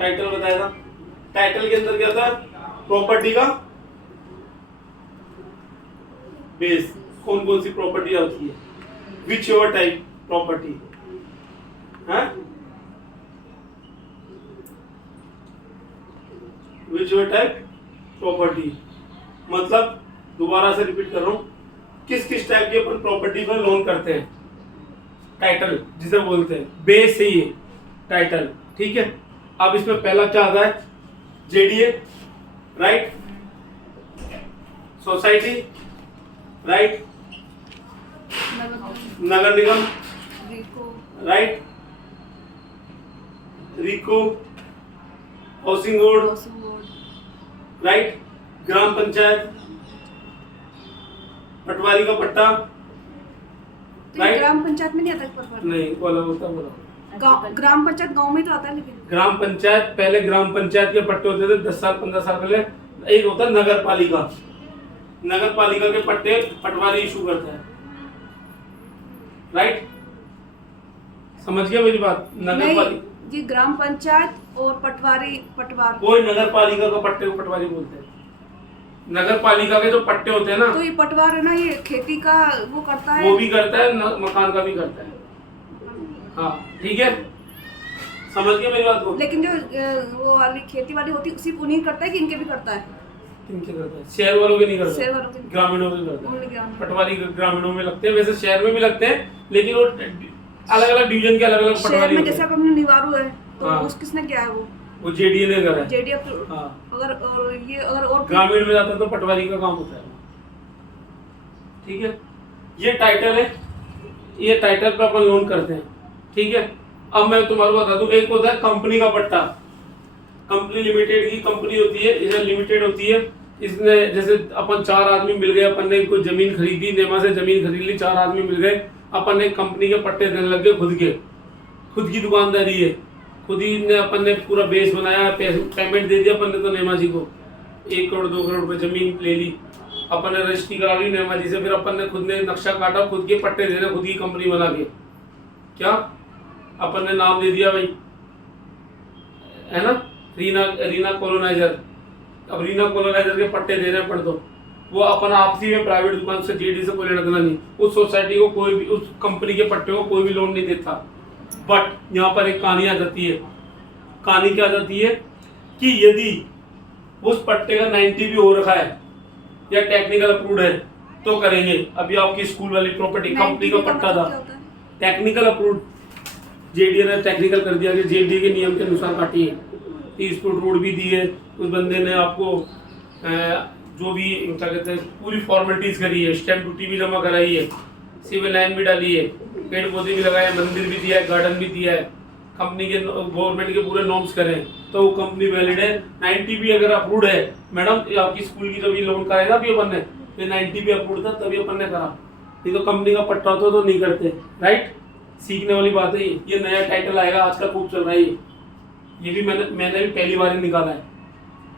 Title बताया था। Title के अंदर क्या होता है? प्रॉपर्टी का बेस। कौन कौन सी प्रॉपर्टी होती है? विच योर टाइप प्रॉपर्टी है, विच योर टाइप प्रॉपर्टी। मतलब दोबारा से रिपीट कर रहा हूं, किस किस टाइप की अपन प्रॉपर्टी पर लोन करते हैं। टाइटल जिसे बोलते हैं, बेस है ये टाइटल, ठीक है। अब इसमें पहला क्या आता है? जेडीए, राइट, सोसाइटी, राइट, नगर निगम, राइट, रिको, हाउसिंग बोर्ड, राइट, ग्राम पंचायत, पटवारी का पट्टा, तो ग्राम पंचायत में नहीं आता पटवारी? नहीं, बोला होता बोला। ग्राम पंचायत गांव में तो आता है, लेकिन ग्राम पंचायत, पहले ग्राम पंचायत के पट्टे होते थे 10 साल 15 साल पहले। एक होता है नगर पालिका, नगर पालिका के पट्टे पटवारी इशू करता है, राइट। समझ गया मेरी बात? नगर पालिका, ये ग्राम पंचायत और पटवारी कोई नगर पालिका का पट्टे को पटवारी बोलते हैं। नगर पालिका के जो पट्टे होते हैं ना, तो ये पटवार है ना, ये खेती का वो करता है, वो भी करता है, मकान का भी करता है। हाँ ठीक है, समझ गए मेरी बात को? लेकिन जो वो वाली खेती वाली होती है सिर्फ उन्हीं करता है कि इनके भी करता है? इनके करता है, शहर वालों के नहीं करता, शहर वालों के, ग्रामीणों के करता है। ग्रामीण। पटवारी ग्रामीणों में लगते हैं, वैसे शहर में भी लगते हैं, लेकिन वो अलग अलग डिवीजन के अलग अलग शहर पटवारी में होते जैसे हैं। अपने निवारू है तो हाँ। उस किसने किया है? वो जेडीए ने करा है। जेडीए। हाँ। अगर और ये अगर और ग्रामीण में जाता है तो पटवारी का काम होता है, ठीक है। ये टाइटल है, ये टाइटल पे अपन लोन करते हैं, ठीक है। अब मैं तुम्हारे को बता दूं, एक होता है कंपनी का पट्टा। कंपनी लिमिटेड की कंपनी होती है, इसे लिमिटेड होती है। इसने जैसे अपन 4 आदमी मिल गए, अपन ने कोई जमीन खरीदी, नेमा से जमीन खरीद ली, 4 आदमी मिल गए, अपन ने कंपनी के पट्टे देने लग गए, खुद की दुकानदारी है, खुद ही ने अपन ने पूरा बेस बनाया, पेमेंट दे दिया अपन ने तो नेमा जी को, 1 करोड़ 2 करोड़ रुपए जमीन ले ली, अपन ने रजिस्ट्री करा ली नेमा जी से, फिर अपन ने खुद ने नक्शा काटा, खुद के पट्टे दे रहे, खुद की कंपनी बना के, क्या अपन ने नाम दे दिया भाई, है ना, रीना कॉलोनाइजर। अब रीना कॉलोनाइजर के पट्टे दे रहे हैं, पढ़ दो। वो अपन आपसी में प्राइवेट दुकान से जेडी से कोई लेना देना नहीं, उस सोसाइटी को कोई भी, उस कंपनी के पट्टे को कोई भी लोन नहीं देता। बट यहाँ पर एक कहानी आ जाती है। कहानी क्या आ जाती है कि यदि उस पट्टे का 90 भी हो रखा है या टेक्निकल अप्रूव्ड है तो करेंगे। अभी आपकी स्कूल वाली प्रॉपर्टी कंपनी का पट्टा था, टेक्निकल अप्रूव्ड, जेडीए ने टेक्निकल कर दिया कि जेडीए के नियम के अनुसार काटी है, 30 फुट रोड भी दी है, उस बंदे ने आपको जो भी क्या कहते हैं पूरी फॉर्मेलिटीज करी है, स्टैम्प ड्यूटी भी जमा कराई है, सिविल लाइन भी डाली है, पेड़ पौधे भी लगाए, मंदिर भी दिया है, गार्डन भी दिया है, कंपनी के गवर्नमेंट के पूरे नॉर्म्स करें तो वो कंपनी वैलिड है। 90 भी अगर अप्रूव्ड है मैडम, आपकी स्कूल की जब ये लोन कराया ना अभी अपन ने, ये 90 भी अप्रूव्ड था तभी अपन ने करा, नहीं तो कंपनी का पट्टा होता तो नहीं करते, राइट। सीखने वाली बात है ये नया टाइटल आएगा, आजकल खूब चल रहा है ये भी मैंने भी पहली बार ही निकाला है,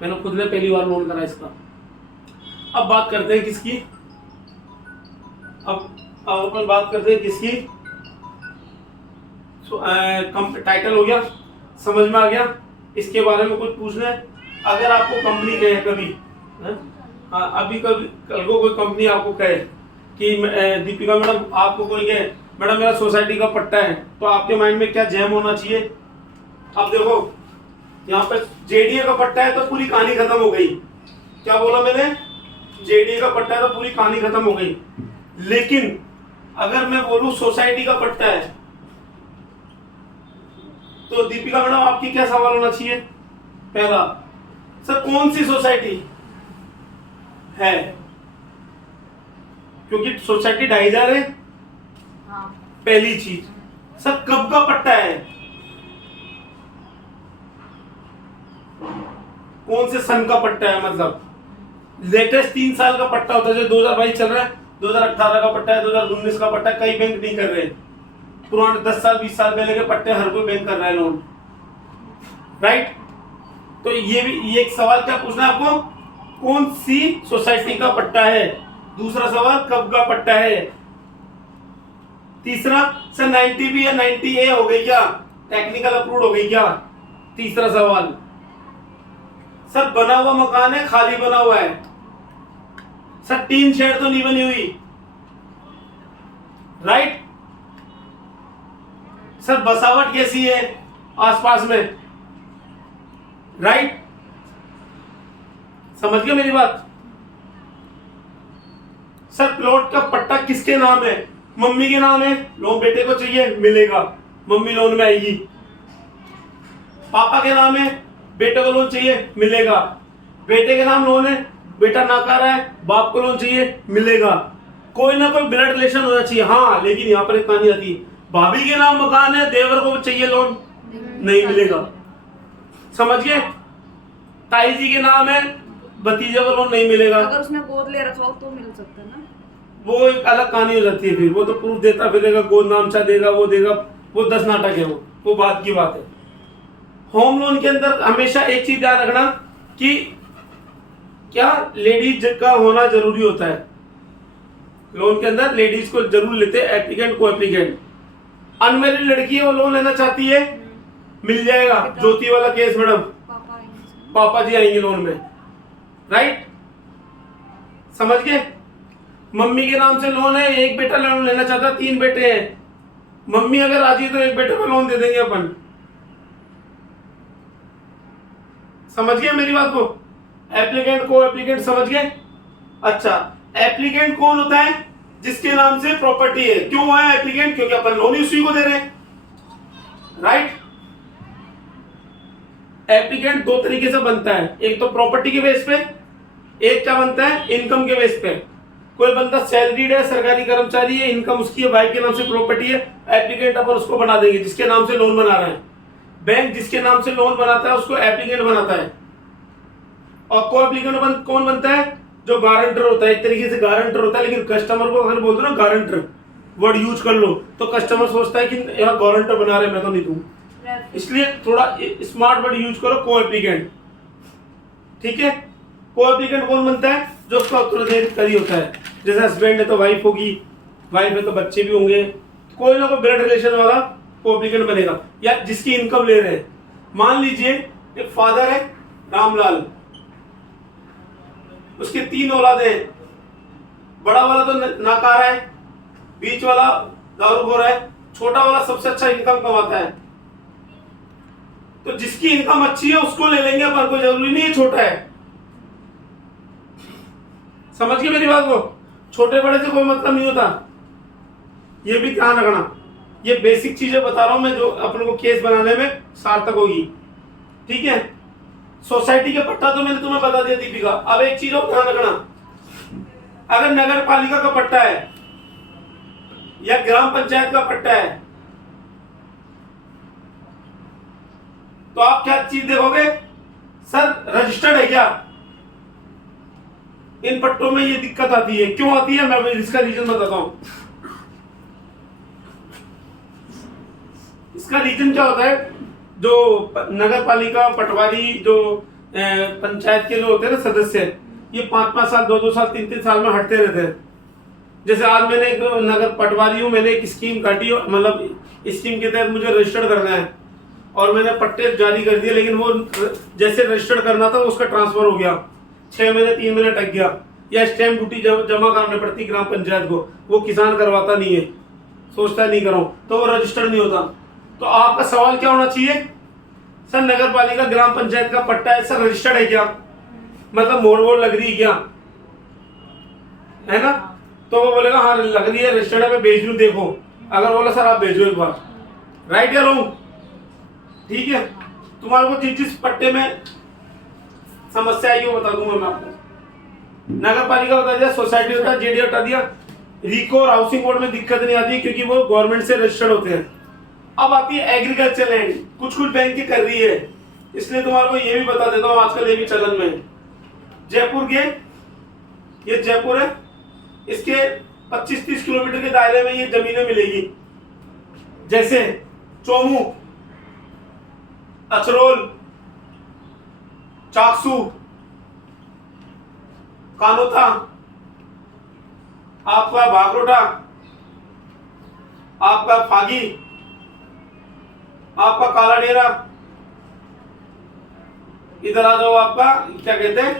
मैंने खुद ने पहली बार लोन करा इसका। अब बात करते हैं किसकी, अब अपन बात करते हैं किसकी, टाइटल हो गया, समझ में आ गया। इसके बारे में कुछ पूछना है? अगर आपको कंपनी कहे कभी, अभी कभी कल को कोई कंपनी आपको कहे कि दीपिका मैडम, आपको कोई कहे मैडम मेरा सोसाइटी का पट्टा है, तो आपके माइंड में क्या जैम होना चाहिए? अब देखो यहाँ पर जेडीए का पट्टा है तो पूरी कहानी खत्म हो गई। क्या बोला मैंने? जेडीए का पट्टा है तो पूरी कहानी खत्म हो गई। लेकिन अगर मैं बोलूं सोसाइटी का पट्टा है तो दीपिका मैडम आपकी क्या सवाल होना चाहिए? पहला, सर कौन सी सोसाइटी है, क्योंकि सोसाइटी 2500 है। हाँ। पहली चीज, सर कब का पट्टा है, कौन से सन का पट्टा है, मतलब लेटेस्ट 3 साल का पट्टा होता है, जो 2022 चल रहा है, 2018 का पट्टा है, 2019 का पट्टा है, कई बैंक नहीं कर रहे। पुराने 10 साल 20 साल पहले के पट्टे हर कोई बैंक कर रहा है लोन, राइट। तो ये एक सवाल क्या पूछना है आपको, कौन सी सोसाइटी का पट्टा है। दूसरा सवाल, कब का पट्टा है। तीसरा, सर 90 भी या 90A हो गई क्या, टेक्निकल अप्रूव्ड हो गई क्या। तीसरा सवाल, सर बना हुआ मकान है, खाली बना हुआ है, सर टीन शेड तो नहीं बनी हुई, राइट। सर बसावट कैसी है आसपास में, राइट। समझ गए मेरी बात। सर प्लॉट का पट्टा किसके नाम है, मम्मी के नाम है, लोन बेटे को चाहिए, मिलेगा, मम्मी लोन में आएगी। पापा के नाम है, बेटे को लोन चाहिए, मिलेगा। बेटे के नाम लोन है, बेटा नाकारा है, बाप को लोन चाहिए, मिलेगा। कोई ना कोई ब्लड रिलेशन होना चाहिए। हाँ, लेकिन यहाँ पर एक कहानी आती है, भाभी के नाम मकान है, देवर को चाहिए लोन, नहीं मिलेगा। समझ गए। ताई जी के नाम है, भतीजे को लोन नहीं मिलेगा। अगर उसने गोद ले रखा हो तो मिल सकता है ना, वो एक अलग कहानी हो जाती है, फिर वो तो प्रूफ देता फिरेगा, गोद नामचा देगा, वो देगा, वो 10 नाटक है, वो बात की बात है। होम लोन के अंदर हमेशा एक चीज ध्यान रखना कि क्या लेडीज का होना जरूरी होता है। लोन के अंदर लेडीज को जरूर लेते हैं, एप्लीकेंट को एप्लीकेंट। अनमैरिड लड़की है, वो लोन लेना चाहती है, मिल जाएगा। ज्योति वाला केस मैडम, पापा जी आएंगे लोन में, राइट। समझ गए। मम्मी के नाम से लोन है, एक बेटा लोन लेना चाहता, 3 बेटे हैं, मम्मी अगर राजी तो एक बेटे को लोन दे देंगे अपन। समझ गए मेरी बात को। एप्लीकेंट को एप्लीकेंट, समझ गए। अच्छा, एप्लीकेंट कौन होता है, जिसके नाम से प्रॉपर्टी है। क्यों है एप्लीकेंट, क्योंकि अपन लोन ही उसी को दे रहे हैं, राइट। एप्लीकेंट 2 तरीके से बनता है, एक तो प्रॉपर्टी के बेस पे, एक क्या बनता है इनकम के बेस पे। कोई बंदा सैलरीड है, सरकारी कर्मचारी है, इनकम उसकी है, वाइफ के नाम से प्रॉपर्टी है, एप्लीकेंट अपन उसको बना देंगे जिसके नाम से लोन बना रहे हैं। बैंक जिसके नाम से लोन बनाता है उसको एप्लीकेंट बनाता है। और को एप्लीकेंट कौन बनता है, जो गारंटर होता है, एक तरीके से गारंटर होता है। लेकिन कस्टमर को अगर बोल दो ना गारंटर वर्ड यूज कर लो, तो कस्टमर सोचता है कि यहाँ गारंटर बना रहे, मैं तो नहीं दूं। इसलिए थोड़ा स्मार्ट वर्ड यूज करो, को एप्लीकेंट, ठीक है। को एप्लीकेंट कौन बनता है, जो उसका उत्तराधिकारी होता है। जैसे हस्बैंड है तो वाइफ होगी, वाइफ है तो बच्चे भी होंगे, कोई ना कोई ब्लड रिलेशन वाला को एप्लीकेंट बनेगा। या जिसकी इनकम ले रहे हैं, मान लीजिए एक फादर है रामलाल, उसके 3 औलादे हैं, बड़ा वाला तो नाकारा है, बीच वाला दारूखोर है, छोटा वाला सबसे अच्छा इनकम कमाता है। तो जिसकी इनकम अच्छी है उसको ले लेंगे अपन, कोई जरूरी नहीं है छोटा है। समझ गए मेरी बात को। छोटे बड़े से कोई मतलब नहीं होता, ये भी ध्यान रखना। ये बेसिक चीजें बता रहा हूं मैं, जो अपन को केस बनाने में सार्थक होगी, ठीक है। सोसाइटी के पट्टा तो मैंने तुम्हें बता दिया दीपिका। अब एक चीज और ध्यान रखना, अगर नगर पालिका का पट्टा है या ग्राम पंचायत का पट्टा है, तो आप क्या चीज देखोगे, सर रजिस्टर्ड है क्या। इन पट्टों में ये दिक्कत आती है, क्यों आती है, मैं इसका रीजन बताता हूं। इसका रीजन क्या होता है, जो नगर पालिका पटवारी, जो पंचायत के जो होते हैं ना सदस्य, ये 5-5 साल 2-2 साल 3-3 साल में हटते रहते हैं। जैसे आज मैंने एक नगर पटवारी हूँ, मैंने एक स्कीम काटी, मतलब स्कीम के तहत मुझे रजिस्टर्ड करना है और मैंने पट्टे जारी कर दिए, लेकिन वो जैसे रजिस्टर्ड करना था उसका ट्रांसफर हो गया, 6 महीने 3 महीने टक गया, या स्टैम्प ड्यूटी जमा करानी पड़ती ग्राम पंचायत को, वो किसान करवाता नहीं है, सोचता नहीं कराऊं, तो वो रजिस्टर्ड नहीं होता। तो आपका सवाल क्या होना चाहिए, सर नगर पालिका ग्राम पंचायत का पट्टा है, सर रजिस्टर्ड है क्या, मतलब मोड़ वोड़ लग रही है क्या, है ना। तो वो बोलेगा हाँ लग रही है, रजिस्टर्ड है, मैं भेज लूं, देखो। अगर बोला सर आप भेजो एक बार, राइट या रॉन्ग, ठीक है। तुम्हारे को जिस पट्टे में समस्या आई वो बता दूंगा मैं आपको। नगर पालिका बता दिया, सोसाइटी बता, जेडी बता दिया, रिको और हाउसिंग बोर्ड में दिक्कत नहीं आती क्योंकि वो गवर्नमेंट से रजिस्टर्ड होते हैं। अब आती है एग्रीकल्चर लैंड, कुछ बैंक कर रही है, इसलिए तुम्हारे को ये भी बता देता हूँ, आजकल ये भी चलन में है। जयपुर के, ये जयपुर है, इसके 25-30 किलोमीटर के दायरे में ये जमीनें मिलेगी, जैसे चोमू, अचरोल, चाकसू, कानोता, आपका भागरोटा, आपका फागी, आपका काला डेरा, इधर आ जाओ, आपका क्या कहते हैं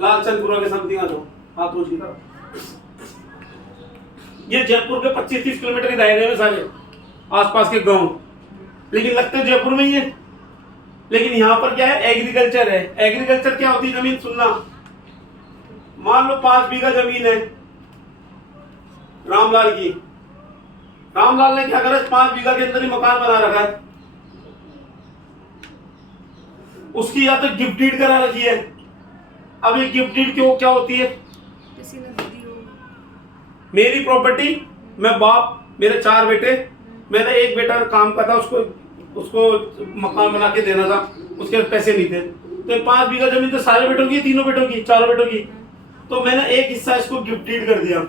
लालचंदपुरा के समथिंग आ जाओ, हाथ रोज की तरफ। ये जयपुर के 25-30 किलोमीटर के दायरे में सारे आसपास के गांव, लेकिन लगते जयपुर में ही है। लेकिन यहाँ पर क्या है, एग्रीकल्चर है। एग्रीकल्चर क्या होती है, जमीन सुनना, मान लो 5 बीघा जमीन है रामलाल की। रामलाल ने क्या करा, 5 बीघा के अंदर ही मकान बना रखा है, उसकी या तो गिफ्ट डीड करा रखी है। अब ये गिफ्ट डीड क्यों क्या होती है, किसी ने दे दी हो। मेरी प्रॉपर्टी, मैं बाप, मेरे 4 बेटे, मेरा एक बेटा काम का था, उसको मकान बना के देना था, उसके पास पैसे नहीं थे। तो 5 बीघा जमीन तो सारे बेटों की, तीनों बेटों की, चारों बेटों की। तो मैंने एक हिस्सा इसको गिफ्ट डीड कर दिया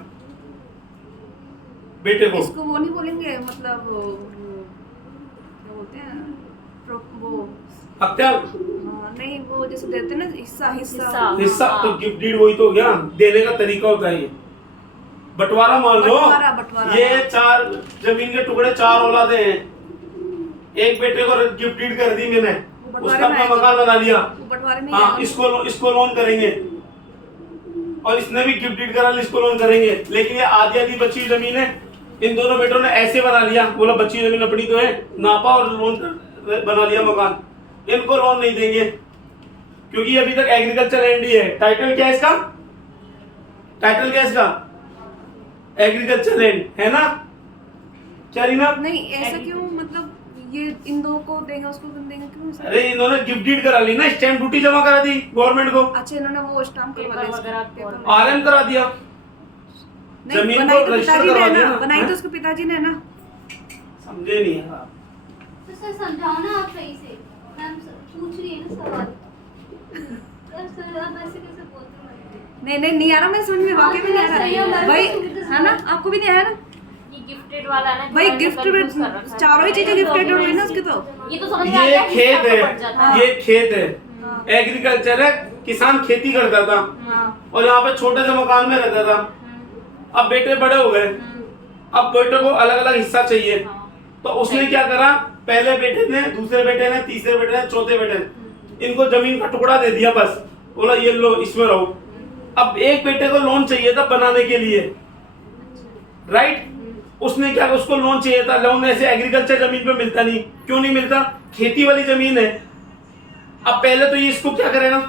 बेटे को। इसको वो नहीं बोलेंगे, मतलब क्या बोलते हैं, वो हत्या, हाँ, नहीं वो जैसे देते हैं ना हिस्सा हिस्सा तो गिफ्ट डीड वही तो हो गया, देने का तरीका होता है। ये बंटवारा मान लो, बंटवारा। ये 4 जमीन के टुकड़े, 4 औलादे हैं, एक बेटे को गिफ्ट डीड कर दी मैंने, उसका अपना मकान बना लिया। बंटवारे में हाँ, इसको लोन करेंगे, और इसने भी गिफ्ट डीड करा, इसको लोन करेंगे। लेकिन ये आधी आधी बची हुई जमीन है, इन दोनों बेटों ने ऐसे बना लिया, बोला बची हुई जमीन अपनी तो है, नापा और लोन बना लिया मकान। इनको लोन नहीं देंगे क्योंकि अभी तक एग्रीकल्चर लैंड ही है। टाइटल क्या है इसका, टाइटल क्या है इसका, एग्रीकल्चर लैंड है ना, क्या रीना? नहीं ऐसा क्यों, मतलब ये इन दो को देगा उसको देगा क्यों ऐसा? अरे इन्होंने गिफ्ट डीड करा ली ना, स्टैम्प ड्यूटी जमा करा दी गवर्नमेंट को, अच्छा इन्होंने वो स्टाम्प करवा दिया, आरएम करा दिया, जमीन को रजिस्टर करवा दिया ना। बनाई तो उसके पिताजी ने ना। समझे नहीं है आप? तो सर समझाओ ना आप सही से, मैम पूछ रही है ना सवाल। सर आप ऐसे कैसे बोलते हैं? नहीं आ रहा मेरे समझ में, वाकई में नहीं आ सही है, रहा मैं भाई, भी है ना, आपको भी नहीं आया ना ये गिफ्टेड वाला ना, भाई, गिफ्ट चारों ही चीजें गिफ्टेड हुई ना उसके। तो ये तो समझ में आ ये गया, खेत हिस्सा तो बढ़ जाता है, ये खेत है, एग्रीकल्चर है, किसान खेती करता था और यहाँ पे छोटे से मकान में रहता था। अब बेटे बड़े हो गए, अब बेटे को अलग अलग हिस्सा चाहिए, तो उसने क्या करा, पहले बेटे ने, दूसरे बेटे ने, तीसरे बेटे ने, चौथे बेटे ने, इनको जमीन का टुकड़ा दे दिया, बस बोला ये लो इसमें रहो। अब एक बेटे को लोन चाहिए था बनाने के लिए, राइट? उसने क्या, उसको लोन चाहिए था, लोन ऐसे एग्रीकल्चर जमीन पे मिलता नहीं। क्यों नहीं मिलता, खेती वाली जमीन है। अब पहले तो ये इसको क्या करेगा,